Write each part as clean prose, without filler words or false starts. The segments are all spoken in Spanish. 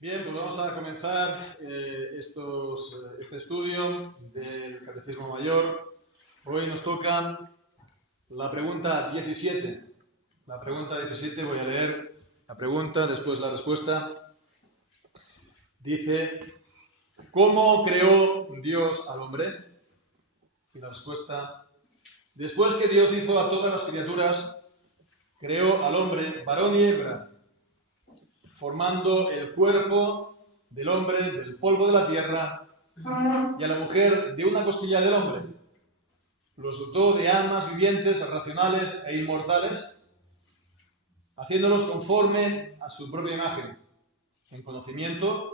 Bien, pues vamos a comenzar este estudio del Catecismo Mayor. Hoy nos toca la pregunta 17. La pregunta 17, voy a leer la pregunta, después la respuesta. Dice, ¿cómo creó Dios al hombre? Y la respuesta, después que Dios hizo a todas las criaturas, creó al hombre, varón y hembra, formando el cuerpo del hombre del polvo de la tierra y a la mujer de una costilla del hombre. Los dotó de almas vivientes, racionales e inmortales, haciéndolos conforme a su propia imagen, en conocimiento,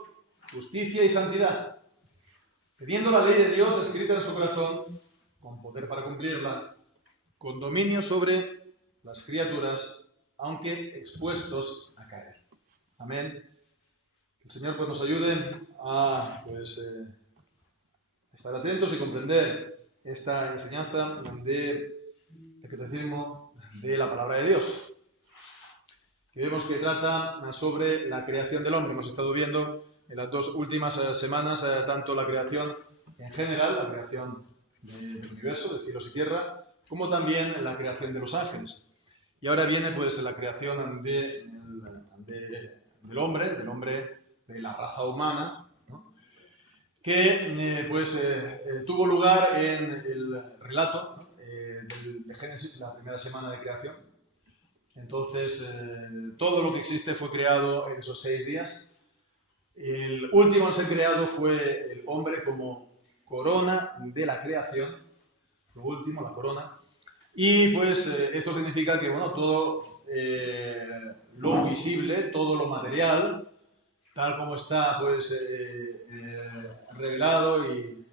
justicia y santidad, teniendo la ley de Dios escrita en su corazón, con poder para cumplirla, con dominio sobre las criaturas, aunque expuestos a caer. Amén. Que el Señor pues, nos ayude a estar atentos y comprender esta enseñanza del catecismo de la palabra de Dios, que vemos que trata sobre la creación del hombre. Hemos estado viendo en las dos últimas semanas tanto la creación en general, la creación del universo, de cielos y tierra, como también la creación de los ángeles. Y ahora viene pues la creación del hombre, de la raza humana, ¿no? Que tuvo lugar en el relato, ¿no? de Génesis, la primera semana de creación. Entonces, todo lo que existe fue creado en esos 6 días. El último en ser creado fue el hombre como corona de la creación, lo último, la corona. Y pues esto significa que, bueno, todo lo visible, todo lo material, tal como está pues revelado y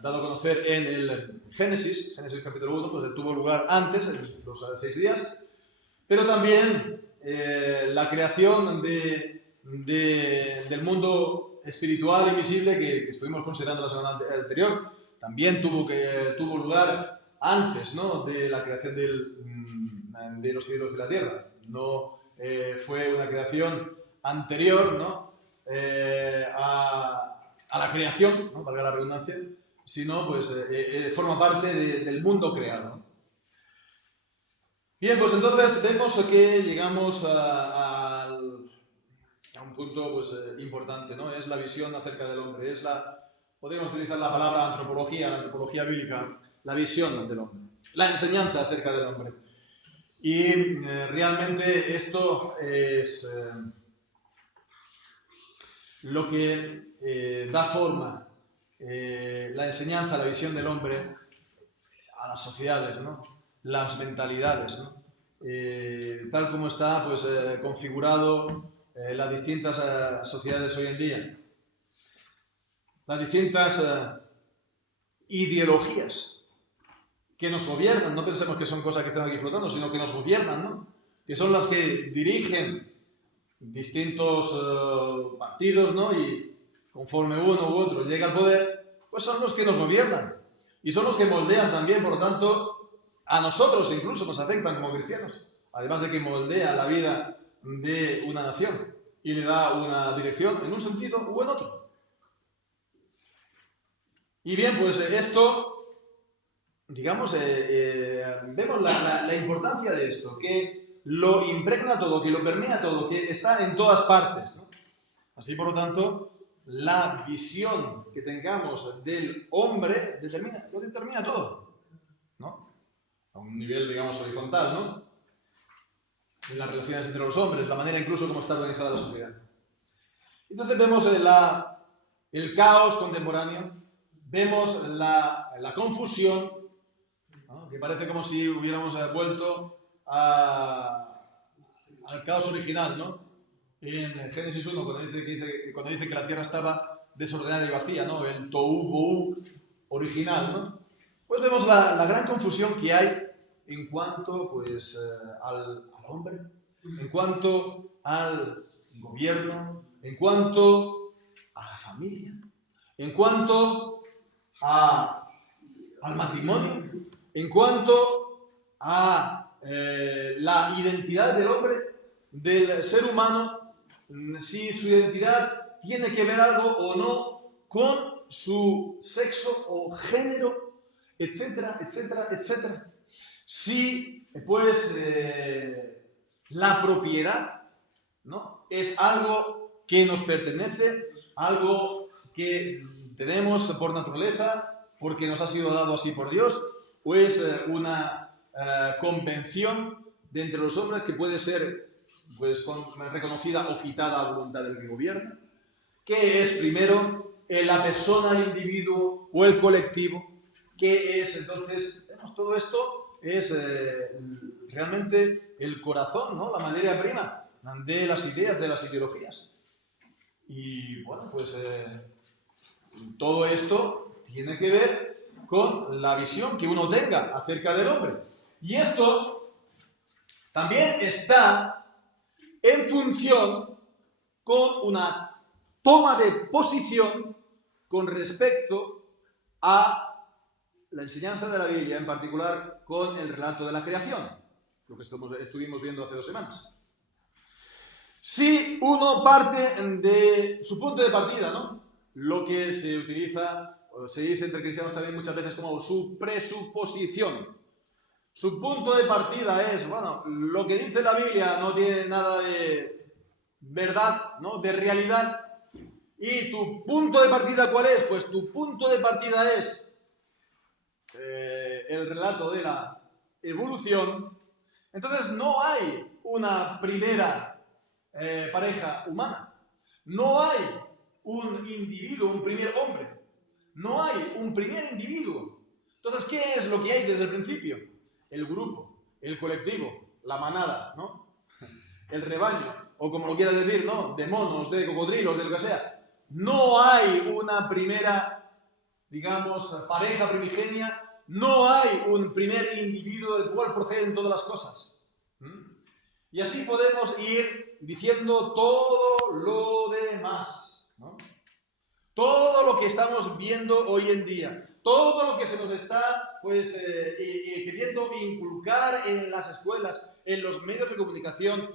dado a conocer en el Génesis capítulo 1, pues tuvo lugar antes, en los 6 días, pero también la creación del mundo espiritual y visible que estuvimos considerando la semana anterior, también tuvo lugar antes, ¿no?, de la creación de los cielos y la tierra. No fue una creación anterior, ¿no?, a la creación, ¿no?, valga la redundancia, sino pues forma parte del mundo creado. Bien, pues entonces vemos que llegamos a un punto pues, importante, ¿no? Es la visión acerca del hombre, podríamos utilizar la palabra la antropología bíblica, la visión del hombre, la enseñanza acerca del hombre. Y realmente esto es lo que da forma, la enseñanza, la visión del hombre a las sociedades, ¿no?, las mentalidades, ¿no?, tal como está pues, configurado las distintas sociedades hoy en día, las distintas ideologías que nos gobiernan. No pensemos que son cosas que están aquí flotando, sino que nos gobiernan, ¿no?, que son las que dirigen distintos partidos, ¿no?, y conforme uno u otro llega al poder, pues son los que nos gobiernan y son los que moldean también, por lo tanto, a nosotros incluso nos afectan como cristianos, además de que moldea la vida de una nación y le da una dirección en un sentido u en otro. Y bien, pues esto, digamos, vemos la importancia de esto, que lo impregna todo, que lo permea todo, que está en todas partes, ¿no? Así, por lo tanto, la visión que tengamos del hombre lo determina todo, ¿no?, a un nivel, digamos, horizontal, ¿no?, en las relaciones entre los hombres, la manera incluso como está organizada la sociedad. Entonces vemos el caos contemporáneo, vemos la confusión, ¿no?, que parece como si hubiéramos vuelto al caos original, ¿no?, en Génesis 1, cuando dice que la tierra estaba desordenada y vacía, ¿no?, el tohu bohu original, ¿no?, pues vemos la gran confusión que hay en cuanto pues, al hombre, en cuanto al gobierno, en cuanto a la familia, en cuanto al matrimonio, en cuanto a la identidad del hombre, del ser humano, si su identidad tiene que ver algo o no con su sexo o género, etcétera, etcétera, etcétera. Si, pues, la propiedad, ¿no?, es algo que nos pertenece, algo que tenemos por naturaleza, porque nos ha sido dado así por Dios, o es una convención de entre los hombres que puede ser, pues, reconocida o quitada a voluntad del que gobierna. ¿Qué es primero la persona, el individuo o el colectivo? ¿Qué es entonces? Todo esto es realmente el corazón, ¿no?, la materia prima de las ideas, de las ideologías. Y bueno, pues todo esto tiene que ver con la visión que uno tenga acerca del hombre. Y esto también está en función con una toma de posición con respecto a la enseñanza de la Biblia, en particular con el relato de la creación, lo que estuvimos viendo hace 2 semanas. Si uno parte de su punto de partida, ¿no?, lo que se utiliza, o se dice entre cristianos también muchas veces como su presuposición. Su punto de partida es, bueno, lo que dice la Biblia no tiene nada de verdad, ¿no?, de realidad. ¿Y tu punto de partida cuál es? Pues tu punto de partida es el relato de la evolución. Entonces no hay una primera pareja humana. No hay un individuo, un primer hombre. No hay un primer individuo. Entonces, ¿qué es lo que hay desde el principio? El grupo, el colectivo, la manada, ¿no?, el rebaño, o como lo quieras decir, ¿no?, de monos, de cocodrilos, de lo que sea. No hay una primera, digamos, pareja primigenia. No hay un primer individuo del cual proceden todas las cosas. Y así podemos ir diciendo todo lo demás, ¿no? Todo lo que estamos viendo hoy en día, todo lo que se nos está, pues, queriendo inculcar en las escuelas, en los medios de comunicación,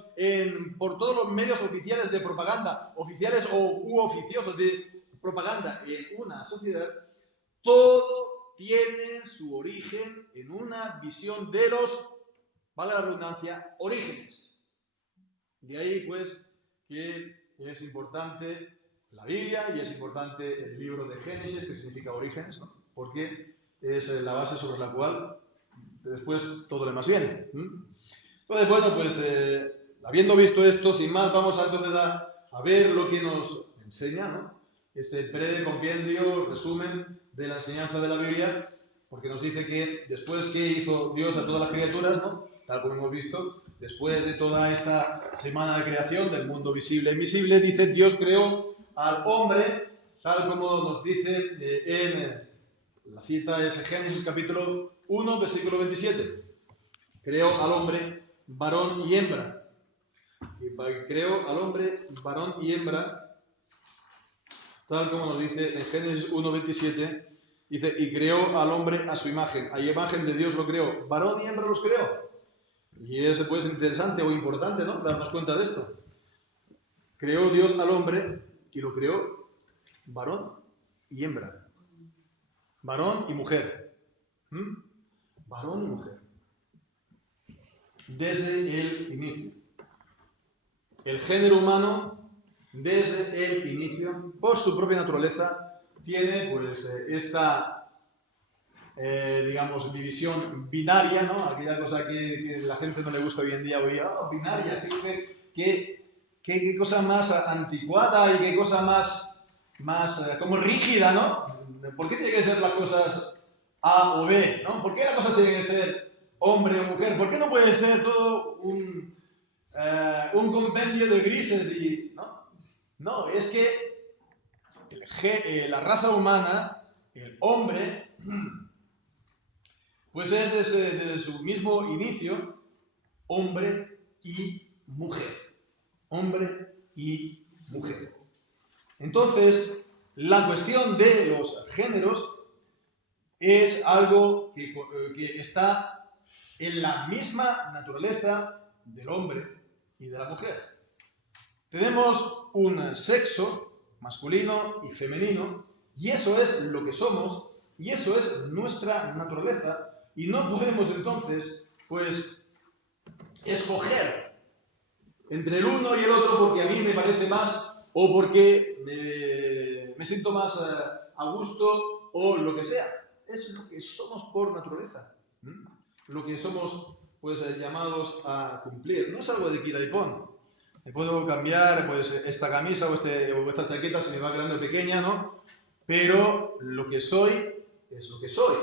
por todos los medios oficiales de propaganda, oficiales u oficiosos de propaganda en una sociedad, todo tiene su origen en una visión de los, vale la redundancia, orígenes. De ahí, pues, que es importante la Biblia y es importante el libro de Génesis, que significa orígenes, ¿no?, porque es la base sobre la cual después todo lo demás viene. Entonces, bueno, pues habiendo visto esto, sin más, vamos entonces a ver lo que nos enseña, ¿no?, este breve compendio, resumen de la enseñanza de la Biblia, porque nos dice que después que hizo Dios a todas las criaturas, ¿no?, tal como hemos visto, después de toda esta semana de creación del mundo visible e invisible, dice, Dios creó al hombre, tal como nos dice en la cita es Génesis capítulo 1, versículo 27. Creó al hombre varón y hembra. Y creó al hombre varón y hembra, tal como nos dice en Génesis 1, 27. Dice, y creó al hombre a su imagen. A imagen de Dios lo creó. Varón y hembra los creó. Y es, pues, interesante o importante, ¿no?, darnos cuenta de esto. Creó Dios al hombre y lo creó varón y hembra. Varón y mujer. Varón y mujer. Desde el inicio. El género humano, desde el inicio, por su propia naturaleza, tiene, pues, esta, digamos, división binaria, ¿no?, aquella cosa que la gente no le gusta hoy en día, binaria, qué cosa más anticuada y qué cosa más como rígida, ¿no? ¿Por qué tienen que ser las cosas A o B, ¿no? ¿Por qué las cosas tienen que ser hombre o mujer? ¿Por qué no puede ser todo un compendio de grises? No, es que la raza humana, el hombre, pues es desde su mismo inicio hombre y mujer. Hombre y mujer. Entonces, la cuestión de los géneros es algo que está en la misma naturaleza del hombre y de la mujer. Tenemos un sexo masculino y femenino, y eso es lo que somos, y eso es nuestra naturaleza, y no podemos entonces, pues, escoger entre el uno y el otro porque a mí me parece más o porque me siento más a gusto o lo que sea. Es lo que somos por naturaleza. Lo que somos pues llamados a cumplir. No es algo de quita y pon. Me puedo cambiar pues esta camisa o esta chaqueta si me va quedando pequeña, ¿no? Pero lo que soy es lo que soy.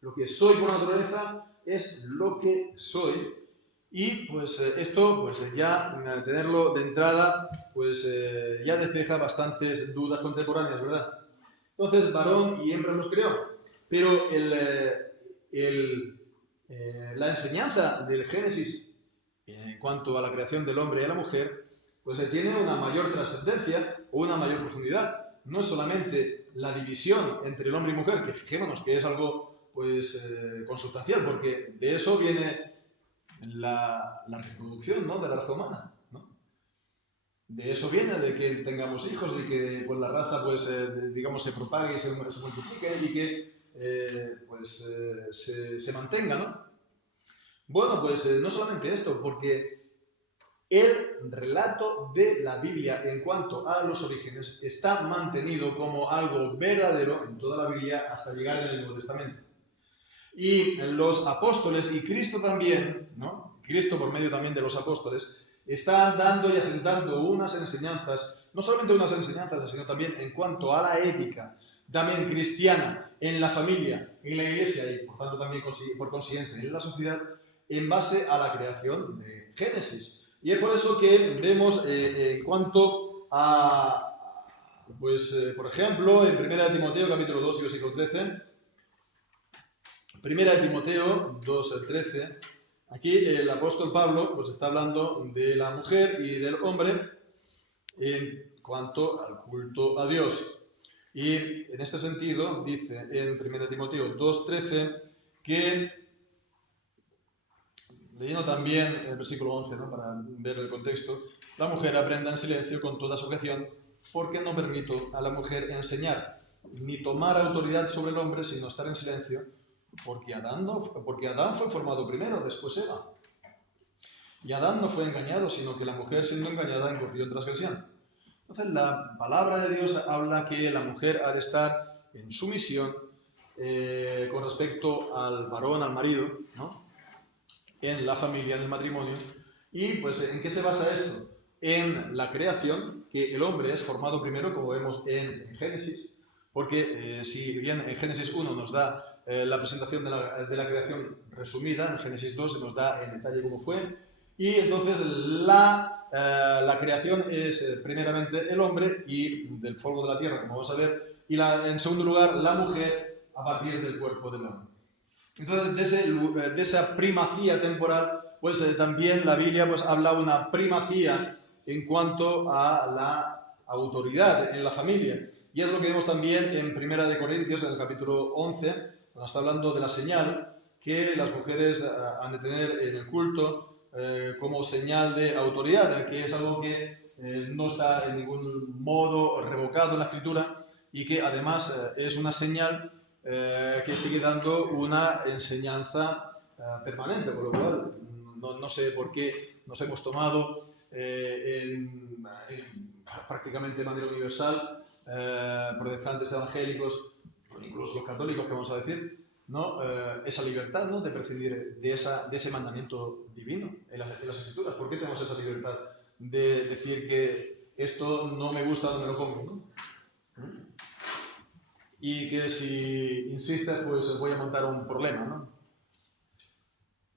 Lo que soy por naturaleza es lo que soy. Y pues esto, pues ya tenerlo de entrada, pues ya despeja bastantes dudas contemporáneas, ¿verdad? Entonces, varón y hembra nos creó. Pero la enseñanza del Génesis en cuanto a la creación del hombre y de la mujer, pues tiene una mayor trascendencia o una mayor profundidad. No es solamente la división entre el hombre y mujer, que fijémonos que es algo pues consustancial, porque de eso viene la reproducción, ¿no?, de la raza humana, ¿no? De eso viene, de que tengamos hijos y que pues, la raza pues, digamos, se propague y se multiplique y que se mantenga, ¿no? Bueno, pues no solamente esto, porque el relato de la Biblia en cuanto a los orígenes está mantenido como algo verdadero en toda la Biblia hasta llegar en el Nuevo Testamento. Y los apóstoles, y Cristo también, ¿no? Cristo por medio también de los apóstoles, están dando y asentando unas enseñanzas, no solamente unas enseñanzas, sino también en cuanto a la ética, también cristiana, en la familia, en la iglesia y por tanto también por consiguiente en la sociedad, en base a la creación de Génesis. Y es por eso que vemos en cuanto a, pues por ejemplo, en 1 Timoteo capítulo 2 y versículo 13, 1 Timoteo 2:13, aquí el apóstol Pablo pues está hablando de la mujer y del hombre en cuanto al culto a Dios. Y en este sentido dice en 1 Timoteo 2:13 que, leyendo también el versículo 11, ¿no?, para ver el contexto, la mujer aprenda en silencio con toda sujeción, porque no permito a la mujer enseñar ni tomar autoridad sobre el hombre, sino estar en silencio, porque Adán fue formado primero, después Eva. Y Adán no fue engañado, sino que la mujer, siendo engañada, incurrió en transgresión. Entonces, la palabra de Dios habla que la mujer ha de estar en sumisión con respecto al varón, al marido, ¿no?, en la familia, en el matrimonio. ¿Y pues en qué se basa esto? En la creación, que el hombre es formado primero, como vemos en Génesis, porque si bien en Génesis 1 nos da la presentación de la creación resumida, en Génesis 2 se nos da en detalle cómo fue, y entonces la creación es primeramente el hombre y del polvo de la tierra, como vamos a ver, y en segundo lugar la mujer a partir del cuerpo del hombre. Entonces, de esa primacía temporal, pues también la Biblia pues, habla de una primacía en cuanto a la autoridad en la familia. Y es lo que vemos también en 1 Corintios, en el capítulo 11, cuando está hablando de la señal que las mujeres han de tener en el culto como señal de autoridad, que es algo que no está en ningún modo revocado en la Escritura y que además es una señal que sigue dando una enseñanza permanente, por lo cual no sé por qué nos hemos tomado prácticamente de manera universal, protestantes, evangélicos, incluso los católicos, que vamos a decir, ¿no?, esa libertad, ¿no?, de prescindir de ese mandamiento divino en las Escrituras. ¿Por qué tenemos esa libertad de decir que esto no me gusta, no me lo pongo, ¿no? Y que si insiste, pues voy a montar un problema, ¿no?,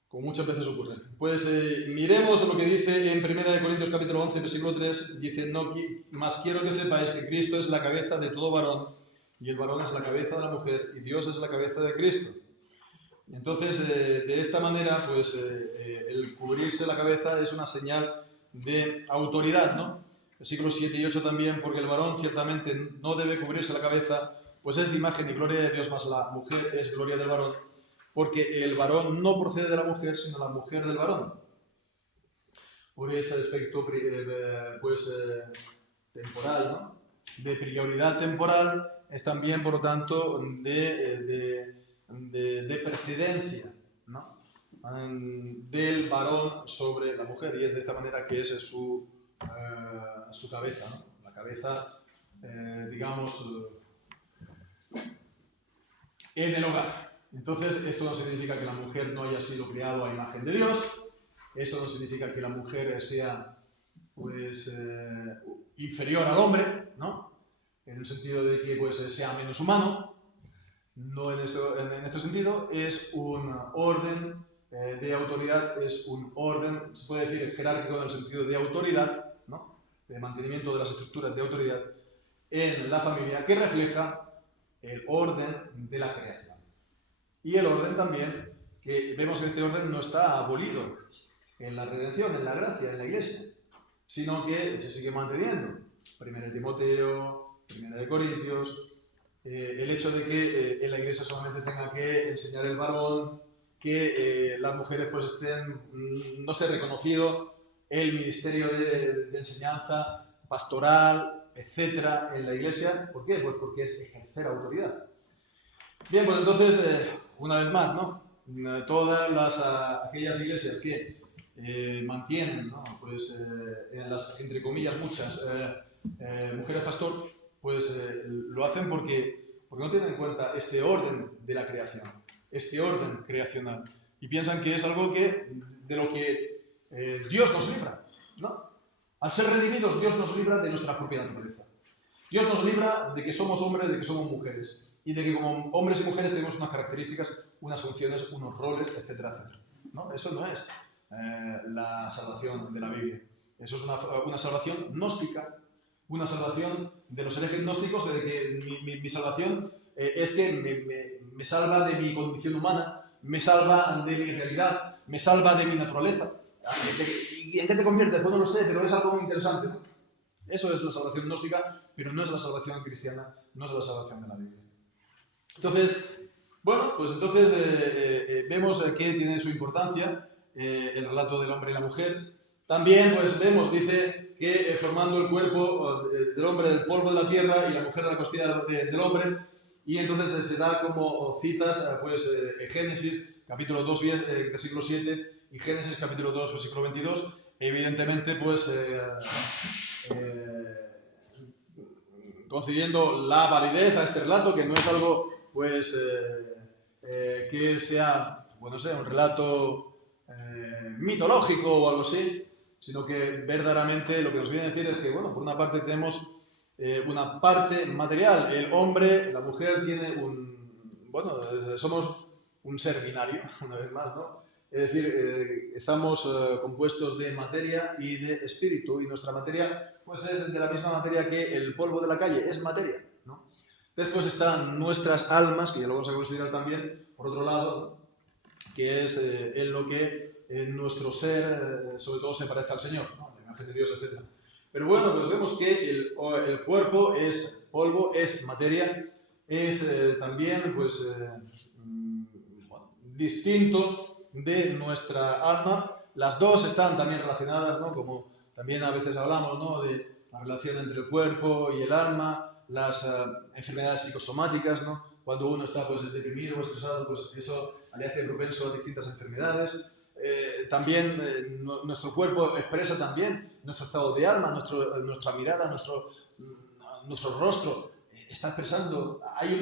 como muchas veces ocurre. Pues miremos lo que dice en 1 Corintios capítulo 11, versículo 3, dice, no, más quiero que sepáis que Cristo es la cabeza de todo varón, y el varón es la cabeza de la mujer, y Dios es la cabeza de Cristo. Entonces, de esta manera, pues el cubrirse la cabeza es una señal de autoridad, ¿no? Versículos 7 y 8 también, porque el varón ciertamente no debe cubrirse la cabeza, pues es imagen y gloria de Dios, más la mujer es gloria del varón, porque el varón no procede de la mujer, sino la mujer del varón. por ese aspecto temporal, ¿no? De prioridad temporal, es también, por lo tanto, de precedencia, ¿no? Del varón sobre la mujer, y es de esta manera que es su cabeza, ¿no? La cabeza, digamos, en el hogar. Entonces, esto no significa que la mujer no haya sido creada a imagen de Dios, esto no significa que la mujer sea, pues, inferior al hombre, ¿no? En el sentido de que, pues, sea menos humano. No en este sentido, es un orden de autoridad, es un orden, se puede decir, jerárquico en el sentido de autoridad, ¿no? De mantenimiento de las estructuras de autoridad en la familia, que refleja el orden de la creación. Y el orden también, que vemos que este orden no está abolido en la redención, en la gracia, en la iglesia, sino que se sigue manteniendo. Primera de Timoteo, Primera de Corintios, el hecho de que en la iglesia solamente tenga que enseñar el varón, que las mujeres pues estén, no sé, reconocido el ministerio de enseñanza pastoral, etcétera, en la iglesia. ¿Por qué? Pues porque es ejercer autoridad. Bien, pues entonces, una vez más, ¿no? Todas aquellas iglesias que mantienen, ¿no? Pues en las, entre comillas, muchas mujeres pastor, pues lo hacen porque no tienen en cuenta este orden de la creación, este orden creacional, y piensan que es algo de lo que Dios nos libra, ¿no? Al ser redimidos, Dios nos libra de nuestra propia naturaleza. Dios nos libra de que somos hombres, de que somos mujeres, y de que como hombres y mujeres tenemos unas características, unas funciones, unos roles, etcétera, etcétera, ¿no? Eso no es la salvación de la Biblia. Eso es una salvación gnóstica, una salvación de los herejes gnósticos, de que mi salvación es que me salva de mi condición humana, me salva de mi realidad, me salva de mi naturaleza. ¿Y en qué te conviertes? Pues no lo sé, pero es algo muy interesante, ¿no? Eso es la salvación gnóstica, pero no es la salvación cristiana, no es la salvación de la Biblia. Entonces, bueno, pues entonces vemos que tiene su importancia el relato del hombre y la mujer. También, pues vemos, dice que formando el cuerpo del hombre del polvo de la tierra y la mujer de la costilla del hombre, y entonces se da como citas, pues Génesis capítulo 2, versículo 7 y Génesis capítulo 2, versículo 22, evidentemente, pues concediendo la validez a este relato, que no es algo, pues, que sea, bueno, sé, un relato mitológico o algo así, sino que verdaderamente lo que nos viene a decir es que, bueno, por una parte tenemos una parte material. El hombre, la mujer tiene somos un ser binario, una vez más, ¿no? Es decir, estamos compuestos de materia y de espíritu, y nuestra materia pues es de la misma materia que el polvo de la calle, es materia, ¿no? Después están nuestras almas, que ya lo vamos a considerar también, por otro lado, que es en lo que en nuestro ser, sobre todo, se parece al Señor, ¿no? La imagen de Dios, etc. Pero bueno, pues vemos que el cuerpo es polvo, es materia, es también, pues, distinto de nuestra alma. Las dos están también relacionadas, ¿no? Como también a veces hablamos, ¿no? De la relación entre el cuerpo y el alma, las enfermedades psicosomáticas, ¿no? Cuando uno está, pues, deprimido o estresado, pues eso le hace propenso a distintas enfermedades. También nuestro cuerpo expresa también nuestro estado de alma, nuestra mirada, nuestro rostro está expresando. Hay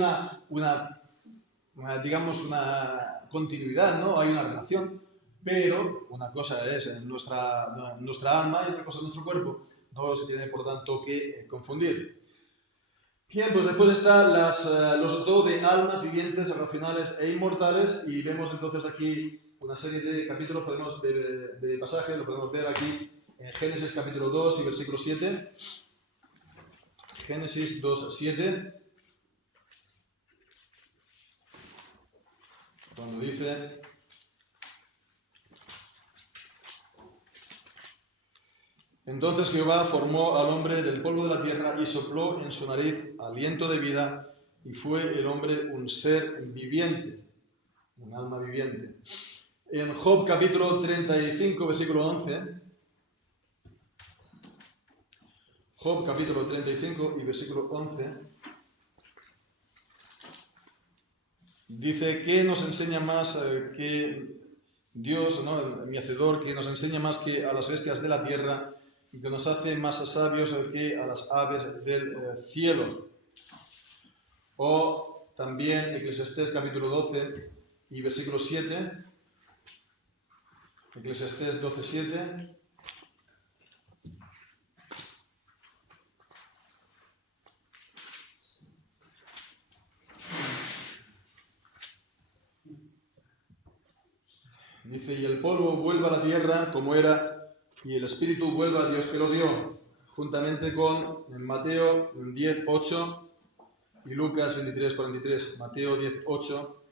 digamos, una continuidad, ¿no? Hay una relación, pero una cosa es nuestra alma y otra cosa es nuestro cuerpo. No se tiene, por tanto, que confundir. Bien, pues después están los do de almas vivientes, racionales e inmortales, y vemos entonces aquí una serie de capítulos, de pasajes, lo podemos ver aquí en Génesis capítulo 2 y versículo 7. Génesis 2, 7. Cuando dice: entonces Jehová formó al hombre del polvo de la tierra y sopló en su nariz aliento de vida, y fue el hombre un ser viviente, un alma viviente. En Job capítulo 35, versículo 11, Job capítulo 35 y versículo 11. Dice que nos enseña más que Dios, ¿no? Mi Hacedor, que nos enseña más que a las bestias de la tierra y que nos hace más sabios que a las aves del cielo. O también Eclesiastés capítulo 12 y versículo 7. Eclesiastés 12, 7. Dice, y el polvo vuelva a la tierra como era, y el espíritu vuelva a Dios que lo dio, juntamente con Mateo 10, 8 y Lucas 23, 43. Mateo 10, 8.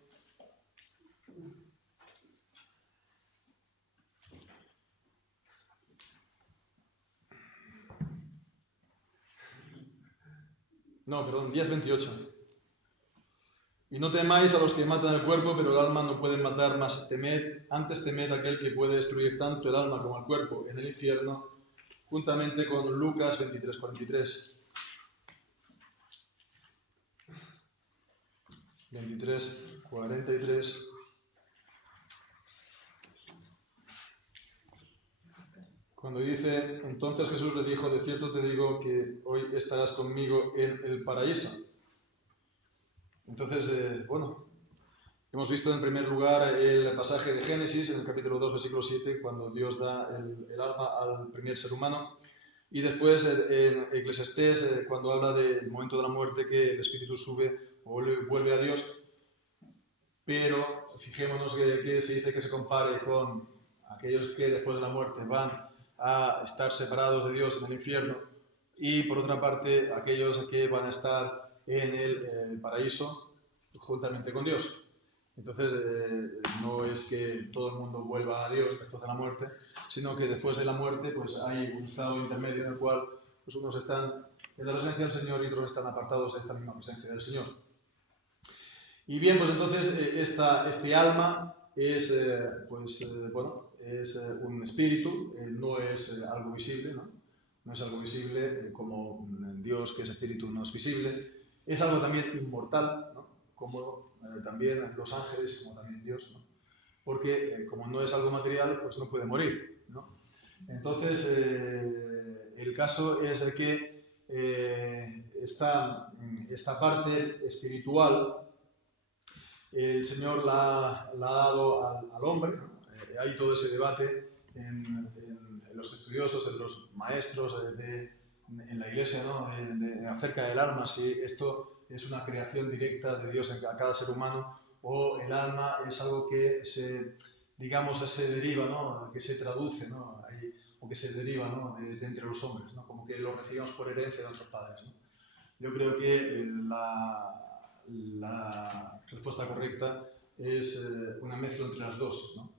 No, perdón, 10, 28. Y no temáis a los que matan el cuerpo, pero el alma no pueden matar, mas antes temed a aquel que puede destruir tanto el alma como el cuerpo en el infierno, juntamente con Lucas 23, 43. 23, 43. Cuando dice, entonces Jesús le dijo, de cierto te digo que hoy estarás conmigo en el paraíso. Entonces, hemos visto en primer lugar el pasaje de Génesis, en el capítulo 2, versículo 7, cuando Dios da el alma al primer ser humano. Y después en Eclesiastés, cuando habla del momento de la muerte, que el espíritu sube o vuelve a Dios. Pero fijémonos que se dice que se compare con aquellos que después de la muerte van a estar separados de Dios en el infierno, y por otra parte aquellos que van a estar en el paraíso juntamente con Dios. Entonces no es que todo el mundo vuelva a Dios después de la muerte, sino que después de la muerte pues hay un estado intermedio en el cual pues, unos están en la presencia del Señor y otros están apartados de esta misma presencia del Señor. Y bien, pues entonces este alma es, es un espíritu, no es algo visible, ¿no? No es algo visible como Dios, que es espíritu, no es visible. Es algo también inmortal, ¿no? Como también los ángeles, como también Dios, ¿no? Porque como no es algo material, pues no puede morir, ¿no? Entonces, el caso es que esta parte espiritual el Señor la ha dado al hombre, ¿no? Hay todo ese debate en los estudiosos, en los maestros, en la iglesia, ¿no? Acerca del alma, si esto es una creación directa de Dios a cada ser humano o el alma es algo que se deriva, ¿no? Que se traduce, ¿no? O que se deriva, ¿no? de entre los hombres, ¿no? Como que lo recibimos por herencia de nuestros padres, ¿no? Yo creo que la respuesta correcta es una mezcla entre las dos, ¿no?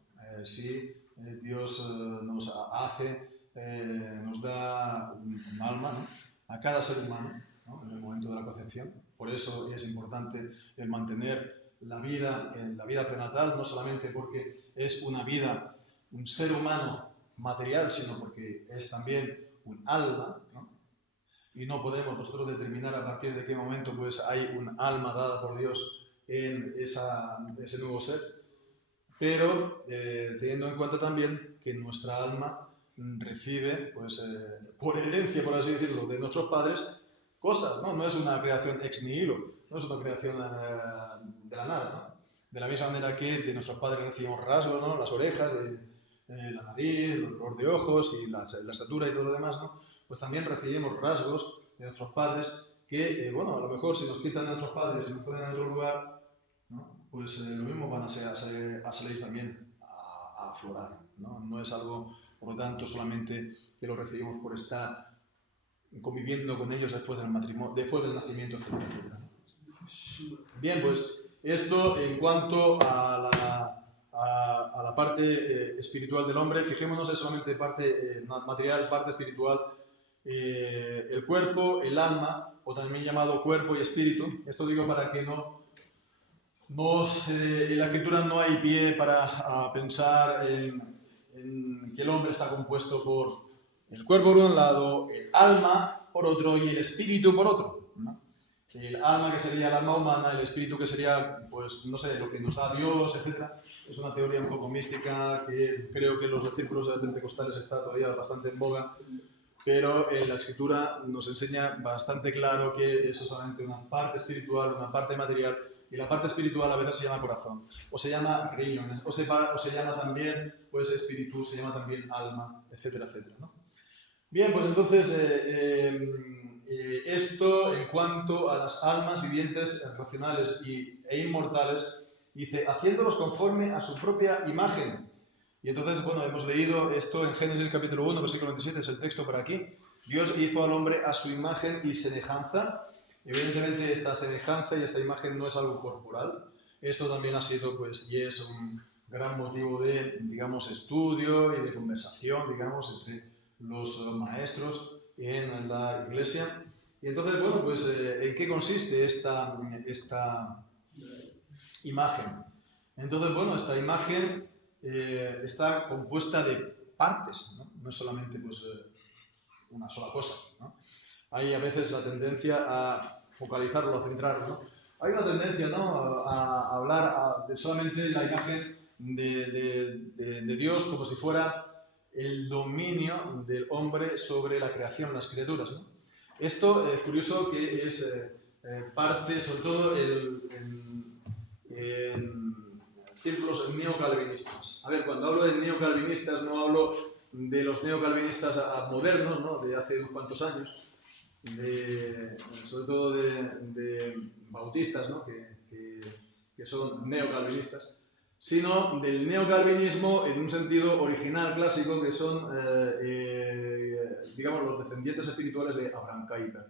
Si Dios nos hace, nos da un alma, ¿no? A cada ser humano, ¿no? En el momento de la concepción. Por eso es importante el mantener la vida en la vida prenatal, no solamente porque es una vida, un ser humano material, sino porque es también un alma, ¿no? Y no podemos nosotros determinar a partir de qué momento pues hay un alma dada por Dios en ese nuevo ser, pero teniendo en cuenta también que nuestra alma recibe pues por herencia, por así decirlo, de nuestros padres cosas, ¿no? No es una creación ex nihilo, no es una creación de la nada, ¿no? De la misma manera que de nuestros padres recibimos rasgos, ¿no? Las orejas, la nariz, el color de ojos y la estatura y todo lo demás, ¿no? Pues también recibimos rasgos de nuestros padres que, a lo mejor si nos quitan a nuestros padres y nos ponen en otro lugar, ¿no? Pues lo mismo van a salir también a aflorar, ¿no? No es algo, por lo tanto, solamente que lo recibimos por estar conviviendo con ellos después del matrimonio, después del nacimiento, etcétera, etcétera. Bien, pues esto en cuanto a la parte espiritual del hombre. Fijémonos, es solamente parte material, parte espiritual, el cuerpo, el alma, o también llamado cuerpo y espíritu. Esto digo para que en la escritura no hay pie para pensar en que el hombre está compuesto por el cuerpo por un lado, el alma por otro y el espíritu por otro, ¿no? El alma, que sería el alma humana, el espíritu, que sería, pues, no sé, lo que nos da Dios, etc. Es una teoría un poco mística que creo que en los círculos pentecostales está todavía bastante en boga, pero la Escritura nos enseña bastante claro que eso es solamente una parte espiritual, una parte material, y la parte espiritual a veces se llama corazón, o se llama riñones, o se llama también, pues, espíritu, se llama también alma, etcétera, etcétera, ¿no? Bien, pues entonces, esto en cuanto a las almas vivientes, racionales e inmortales, dice, haciéndolos conforme a su propia imagen. Y entonces, bueno, hemos leído esto en Génesis capítulo 1, versículo 27, es el texto por aquí. Dios hizo al hombre a su imagen y semejanza. Evidentemente, esta semejanza y esta imagen no es algo corporal. Esto también ha sido, pues, y es un gran motivo de, digamos, estudio y de conversación, digamos, entre los maestros en la iglesia. Y entonces, bueno, pues, ¿en qué consiste esta imagen? Entonces, bueno, esta imagen está compuesta de partes, ¿no? No es solamente, pues, una sola cosa, ¿no? Hay a veces la tendencia a focalizarlo, a centrarlo, ¿no? Hay una tendencia, ¿no?, a hablar de solamente la imagen de Dios como si fuera el dominio del hombre sobre la creación, las criaturas, ¿no? Esto es curioso, que es parte, sobre todo, en círculos neocalvinistas. A ver, cuando hablo de neocalvinistas no hablo de los neocalvinistas modernos, ¿no?, de hace unos cuantos años, sobre todo de bautistas, ¿no?, que son neocalvinistas, sino del neocalvinismo en un sentido original, clásico, que son, digamos, los descendientes espirituales de Abraham Kuyper,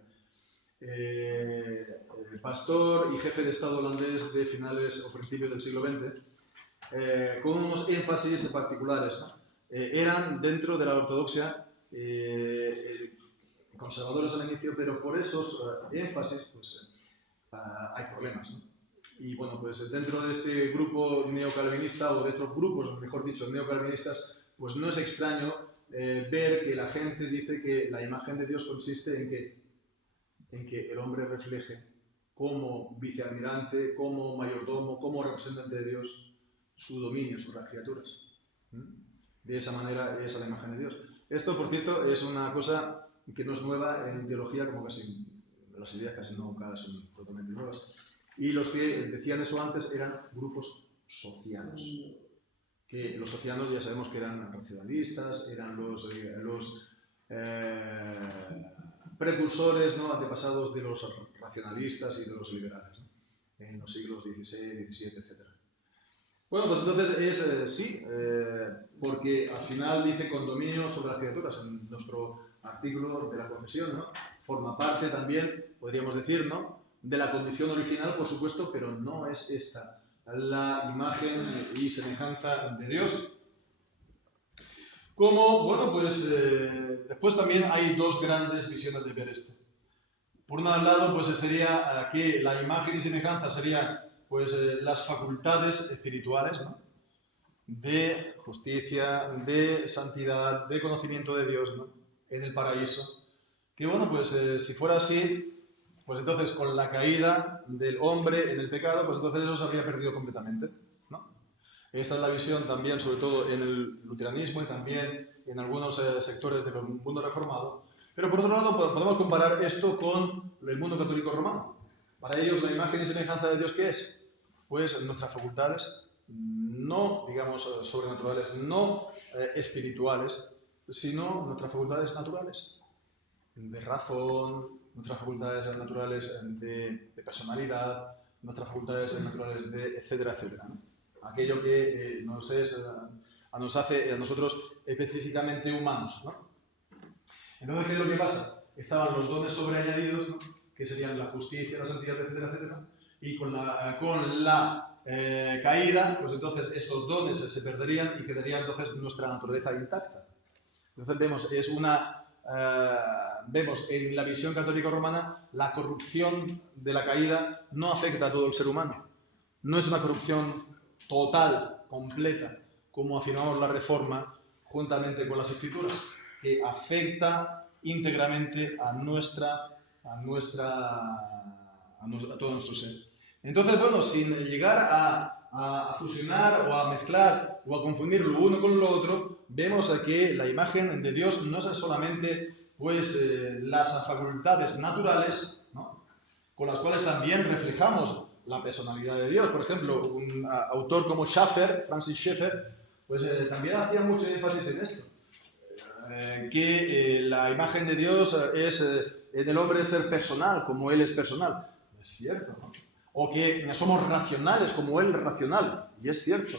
pastor y jefe de Estado holandés de finales o principios del siglo XX, con unos énfasis particulares, ¿no? Eran dentro de la ortodoxia conservadores al inicio, pero por esos énfasis, pues, hay problemas, ¿no? Y bueno, pues dentro de este grupo neocalvinista, o de estos grupos, mejor dicho, neocalvinistas, pues no es extraño ver que la gente dice que la imagen de Dios consiste en que el hombre refleje como vicealmirante, como mayordomo, como representante de Dios, su dominio sobre las criaturas. De esa manera es la imagen de Dios. Esto, por cierto, es una cosa que no es nueva en teología, como casi las ideas casi no son totalmente nuevas. Y los que decían eso antes eran grupos socianos. Que los socianos ya sabemos que eran racionalistas, eran los precursores, ¿no?, antepasados de los racionalistas y de los liberales, ¿no?, en los siglos XVI, XVII, etc. Bueno, pues entonces es sí, porque al final dice con dominio sobre las criaturas en nuestro artículo de la confesión, ¿no? Forma parte también, podríamos decir, ¿no?, de la condición original, por supuesto, pero no es esta la imagen y semejanza de Dios. Como, bueno, pues después también hay dos grandes visiones de ver esto. Por un lado, pues sería que la imagen y semejanza serían, pues, las facultades espirituales, ¿no?, de justicia, de santidad, de conocimiento de Dios, ¿no?, en el paraíso. Que bueno, pues si fuera así, pues entonces con la caída del hombre en el pecado, pues entonces eso se habría perdido completamente, ¿no? Esta es la visión también, sobre todo en el luteranismo y también en algunos sectores del mundo reformado. Pero por otro lado, podemos comparar esto con el mundo católico romano. Para ellos, la imagen y semejanza de Dios, ¿qué es? Pues nuestras facultades, no, digamos, sobrenaturales, no espirituales, sino nuestras facultades naturales, de razón, nuestras facultades naturales de personalidad, nuestras facultades naturales de etcétera, etcétera, ¿no? Aquello que nos hace a nosotros específicamente humanos, ¿no? Entonces, ¿qué es lo que pasa? Estaban los dones sobreañadidos, ¿no?, que serían la justicia, la santidad, etcétera, etcétera, y con la caída, pues entonces estos dones se perderían y quedaría entonces nuestra naturaleza intacta. Entonces vemos en la visión católica romana la corrupción de la caída no afecta a todo el ser humano. No es una corrupción total, completa, como afirmamos la Reforma juntamente con las Escrituras, que afecta íntegramente a todo nuestro ser. Entonces, bueno, sin llegar a fusionar o a mezclar o a confundir lo uno con lo otro, vemos que la imagen de Dios no es solamente pues, las facultades naturales, ¿no?, con las cuales también reflejamos la personalidad de Dios. Por ejemplo, un autor como Francis Schaeffer, pues también hacía mucho énfasis en esto, que la imagen de Dios es en el hombre ser personal, como Él es personal. Es cierto, ¿no? O que somos racionales, como Él es racional, y es cierto.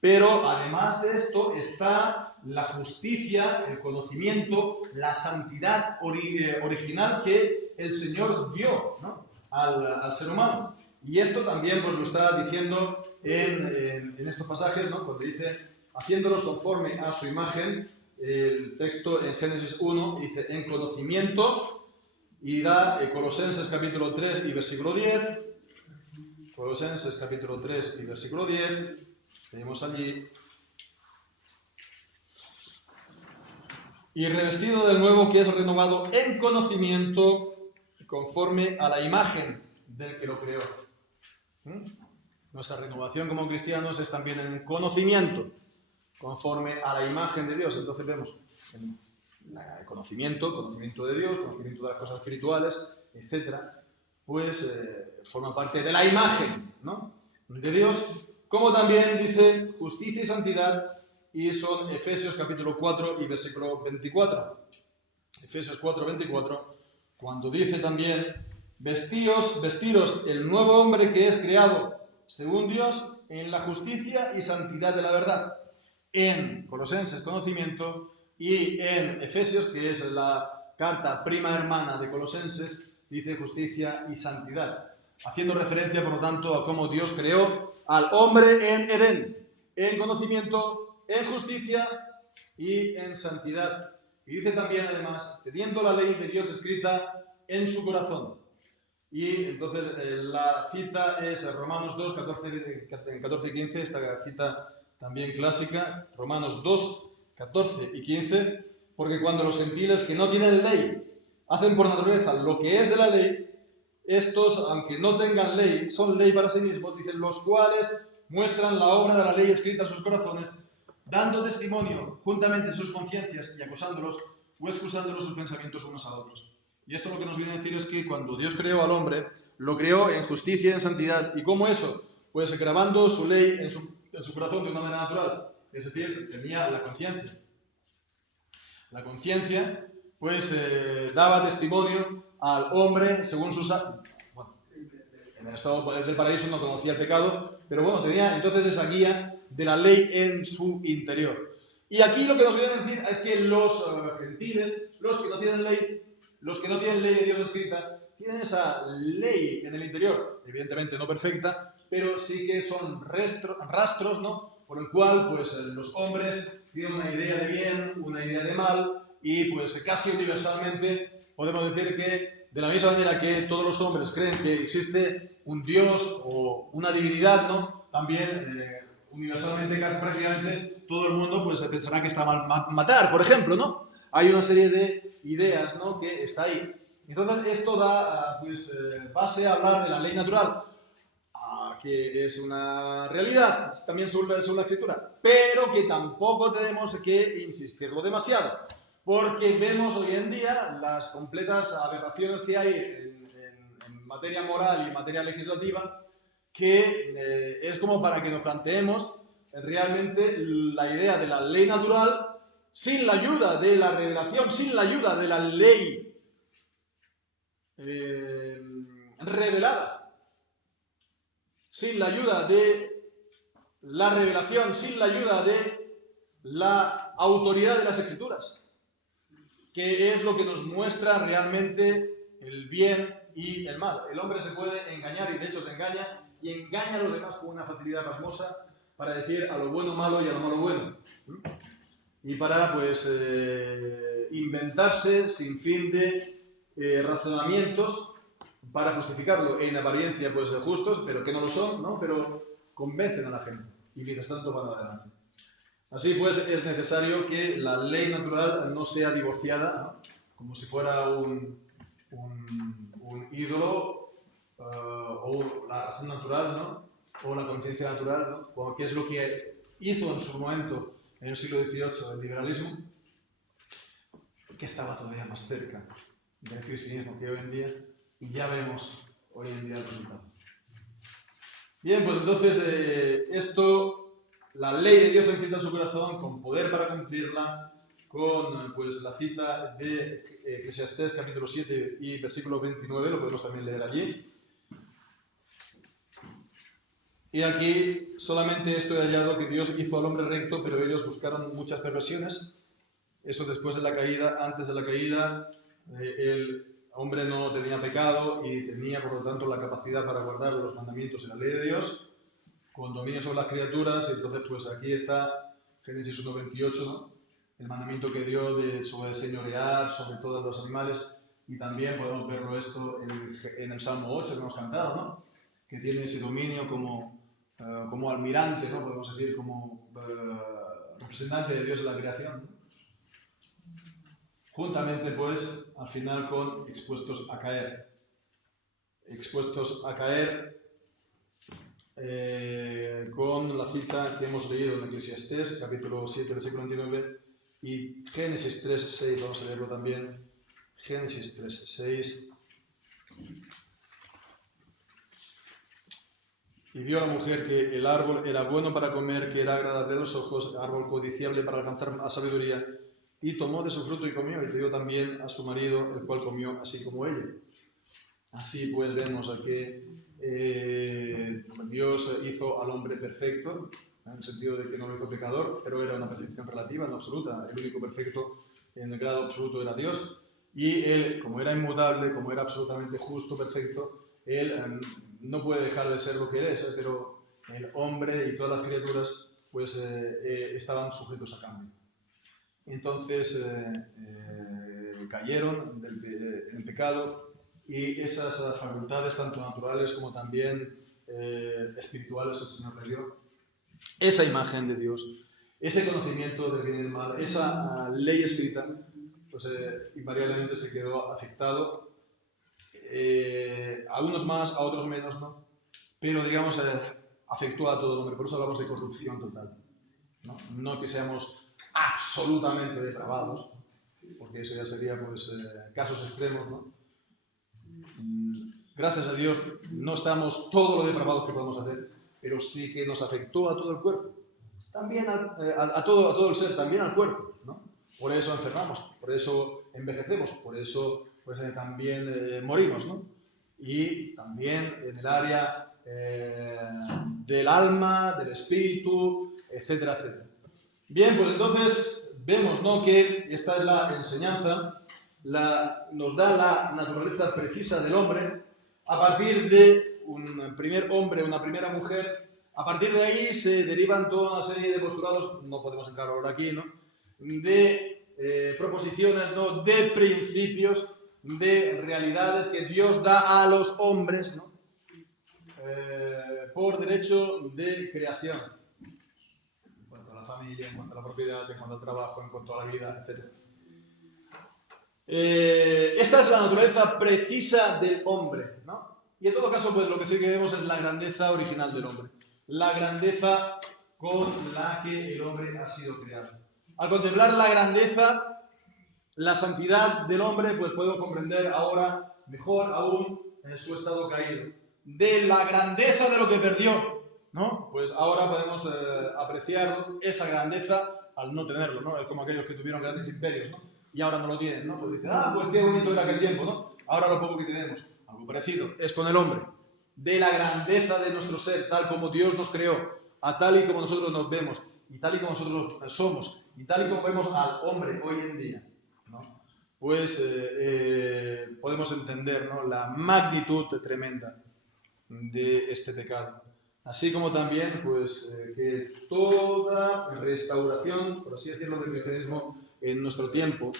Pero además de esto está la justicia, el conocimiento, la santidad original que el Señor dio, ¿no?, al ser humano. Y esto también pues, lo está diciendo en estos pasajes, ¿no?, cuando dice, haciéndolos conforme a su imagen. El texto en Génesis 1 dice, en conocimiento, y da Colosenses capítulo 3 y versículo 10. Colosenses capítulo 3 y versículo 10. Tenemos allí. Y revestido del nuevo, que es renovado en conocimiento conforme a la imagen del que lo creó. Nuestra renovación como cristianos es también en conocimiento, conforme a la imagen de Dios. Entonces vemos el conocimiento de Dios, conocimiento de las cosas espirituales, etc. Pues forma parte de la imagen, ¿no?, de Dios, como también dice justicia y santidad, y son Efesios capítulo 4 y versículo 24. Efesios 4, 24, cuando dice también, vestiros el nuevo hombre que es creado según Dios en la justicia y santidad de la verdad. En Colosenses, conocimiento, y en Efesios, que es la carta prima hermana de Colosenses, dice justicia y santidad, haciendo referencia, por lo tanto, a cómo Dios creó al hombre en Edén, en conocimiento, en justicia y en santidad. Y dice también, además, teniendo la ley de Dios escrita en su corazón. Y entonces la cita es Romanos 2, 14 y 15, esta cita también clásica, Romanos 2, 14 y 15, porque cuando los gentiles que no tienen ley hacen por naturaleza lo que es de la ley, estos, aunque no tengan ley, son ley para sí mismos, dicen, los cuales muestran la obra de la ley escrita en sus corazones, dando testimonio juntamente en sus conciencias y acusándolos o excusándolos sus pensamientos unos a otros. Y esto lo que nos viene a decir es que cuando Dios creó al hombre, lo creó en justicia y en santidad. ¿Y cómo eso? Pues grabando su ley en su corazón de una manera natural. Es decir, tenía la conciencia. La conciencia, pues, daba testimonio al hombre según sus... Bueno, en el estado del paraíso no conocía el pecado, pero bueno, tenía entonces esa guía de la ley en su interior. Y aquí lo que nos viene a decir es que los gentiles, los que no tienen ley de Dios escrita, tienen esa ley en el interior, evidentemente no perfecta, pero sí que son rastros, ¿no?, por el cual pues, los hombres tienen una idea de bien, una idea de mal, y pues casi universalmente podemos decir que, de la misma manera que todos los hombres creen que existe un Dios o una divinidad, ¿no?, también universalmente, casi prácticamente, todo el mundo pues pensará que está mal matar, por ejemplo, ¿no? Hay una serie de ideas, ¿no?, que está ahí. Entonces, esto da pues, base a hablar de la ley natural, que es una realidad, también según la Escritura, pero que tampoco tenemos que insistirlo demasiado, porque vemos hoy en día las completas aberraciones que hay en materia moral y en materia legislativa, que es como para que nos planteemos realmente la idea de la ley natural sin la ayuda de la revelación, sin la ayuda de la ley revelada, sin la ayuda de la revelación, sin la ayuda de la autoridad de las Escrituras, que es lo que nos muestra realmente el bien y el mal. El hombre se puede engañar, y de hecho se engaña, y engaña a los demás con una facilidad pasmosa para decir a lo bueno malo y a lo malo bueno. Y para, pues, inventarse sin fin de razonamientos para justificarlo, en apariencia, pues, justos, pero que no lo son, ¿no? Pero convencen a la gente y mientras tanto van adelante. Así pues, es necesario que la ley natural no sea divorciada, ¿no?, como si fuera un ídolo, o la razón natural, ¿no? O la conciencia natural, ¿no? O qué es lo que hizo en su momento, en el siglo XVIII, el liberalismo, que estaba todavía más cerca del cristianismo que hoy en día, y ya vemos hoy en día el resultado. Bien, pues entonces la ley de Dios escrita en su corazón, con poder para cumplirla, con pues la cita de Eclesiastés capítulo 7 y versículo 29, lo podemos también leer allí. Y aquí solamente esto he hallado, que Dios hizo al hombre recto, pero ellos buscaron muchas perversiones. Eso después de la caída. Antes de la caída, el hombre no tenía pecado y tenía, por lo tanto, la capacidad para guardar los mandamientos y la ley de Dios, con dominio sobre las criaturas. Entonces, pues aquí está Génesis 1:28, ¿no? El mandamiento que dio sobre señorear sobre todos los animales. Y también podemos verlo esto en el Salmo 8 que hemos cantado, ¿no? Que tiene ese dominio como almirante, ¿no? Podemos decir, como representante de Dios en la creación, ¿no? Juntamente, pues, al final con expuestos a caer. Expuestos a caer con la cita que hemos leído en Eclesiastés, capítulo 7, versículo 29, y Génesis 3:6, vamos a leerlo también. Génesis 3:6. Y vio a la mujer que el árbol era bueno para comer, que era agradable a los ojos, árbol codiciable para alcanzar la sabiduría, y tomó de su fruto y comió, y dio también a su marido, el cual comió así como ella. Así pues vemos que Dios hizo al hombre perfecto, en el sentido de que no lo hizo pecador, pero era una perfección relativa, no absoluta. El único perfecto en el grado absoluto era Dios, y él, como era inmutable, como era absolutamente justo, perfecto, él no puede dejar de ser lo que él es, pero el hombre y todas las criaturas pues estaban sujetos a cambio. Entonces cayeron en el pecado, y esas facultades, tanto naturales como también espirituales, que el Señor le dio, esa imagen de Dios, ese conocimiento del bien y del mal, esa ley escrita, pues invariablemente se quedó afectado, a unos más, a otros menos, ¿no? Pero digamos afectó a todo el hombre. Por eso hablamos de corrupción total, ¿no? No que seamos absolutamente depravados, porque eso ya sería pues casos extremos, ¿no? Gracias a Dios no estamos todo lo depravados que podemos hacer, pero sí que nos afectó a todo el cuerpo, también a todo el ser, también al cuerpo, ¿no? Por eso enfermamos, por eso envejecemos, por eso pues también morimos, ¿no? Y también en el área del alma, del espíritu, etcétera, etcétera. Bien, pues entonces vemos, ¿no?, que esta es la enseñanza, nos da la naturaleza precisa del hombre a partir de un primer hombre, una primera mujer. A partir de ahí se derivan toda una serie de postulados, no podemos entrar ahora aquí, ¿no?, de proposiciones, ¿no?, de principios, de realidades que Dios da a los hombres, ¿no?, por derecho de creación. En cuanto a la familia, en cuanto a la propiedad, en cuanto al trabajo, en cuanto a la vida, etc. Esta es la naturaleza precisa del hombre, ¿no? Y en todo caso, pues lo que sí que vemos es la grandeza original del hombre. La grandeza con la que el hombre ha sido creado. Al contemplar la grandeza, la santidad del hombre, pues podemos comprender ahora, mejor aún, en su estado caído. De la grandeza de lo que perdió, ¿no? Pues ahora podemos apreciar esa grandeza al no tenerlo, ¿no? Es como aquellos que tuvieron grandes imperios, ¿no? Y ahora no lo tienen, ¿no? Pues dicen, pues qué bonito era aquel tiempo, ¿no? Ahora lo poco que tenemos. Algo parecido es con el hombre. De la grandeza de nuestro ser, tal como Dios nos creó, a tal y como nosotros nos vemos, y tal y como nosotros somos, y tal y como vemos al hombre hoy en día, ¿no? Pues podemos entender, ¿no?, la magnitud tremenda de este pecado. Así como también, pues, que toda restauración, por así decirlo, del cristianismo en nuestro tiempo,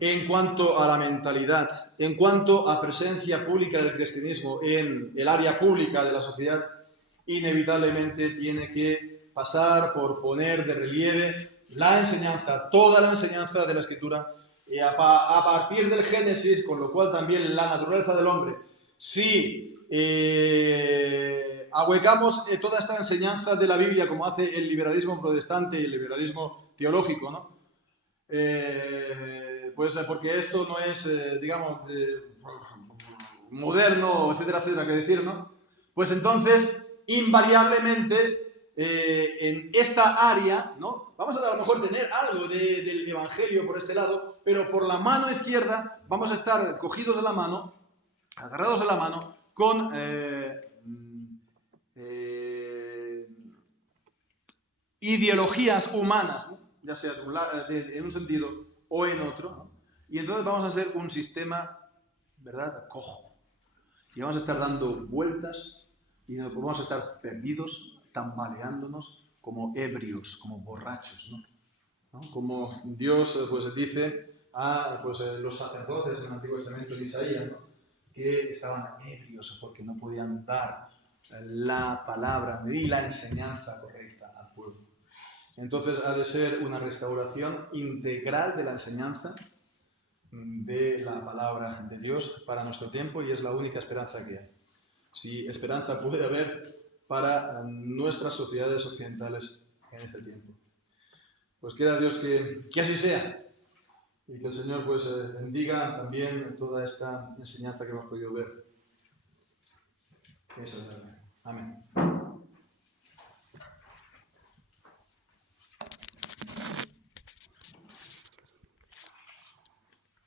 en cuanto a la mentalidad, en cuanto a presencia pública del cristianismo en el área pública de la sociedad, inevitablemente tiene que pasar por poner de relieve la enseñanza, toda la enseñanza de la Escritura, a partir del Génesis, con lo cual también la naturaleza del hombre, si ahuecamos toda esta enseñanza de la Biblia como hace el liberalismo protestante y el liberalismo teológico, ¿no? Pues porque esto no es, digamos, moderno, etcétera, etcétera, que decir, ¿no? Pues entonces, invariablemente, en esta área, ¿no? Vamos a lo mejor tener algo del Evangelio por este lado, pero por la mano izquierda vamos a estar cogidos de la mano, agarrados de la mano, con ideologías humanas, ¿no? Ya sea en un sentido o en otro, ¿no? Y entonces vamos a hacer un sistema, ¿verdad?, cojo. Y vamos a estar dando vueltas y vamos a estar perdidos, tambaleándonos como ebrios, como borrachos, ¿no? ¿No? Como Dios pues dice a pues, los sacerdotes en el Antiguo Testamento de Isaías, ¿no?, que estaban ebrios porque no podían dar la palabra ni la enseñanza correcta al pueblo. Entonces ha de ser una restauración integral de la enseñanza de la palabra de Dios para nuestro tiempo, y es la única esperanza que hay. Si esperanza puede haber para nuestras sociedades occidentales en este tiempo. Pues quiera Dios que así sea, y que el Señor pues bendiga también toda esta enseñanza que hemos podido ver. Amén.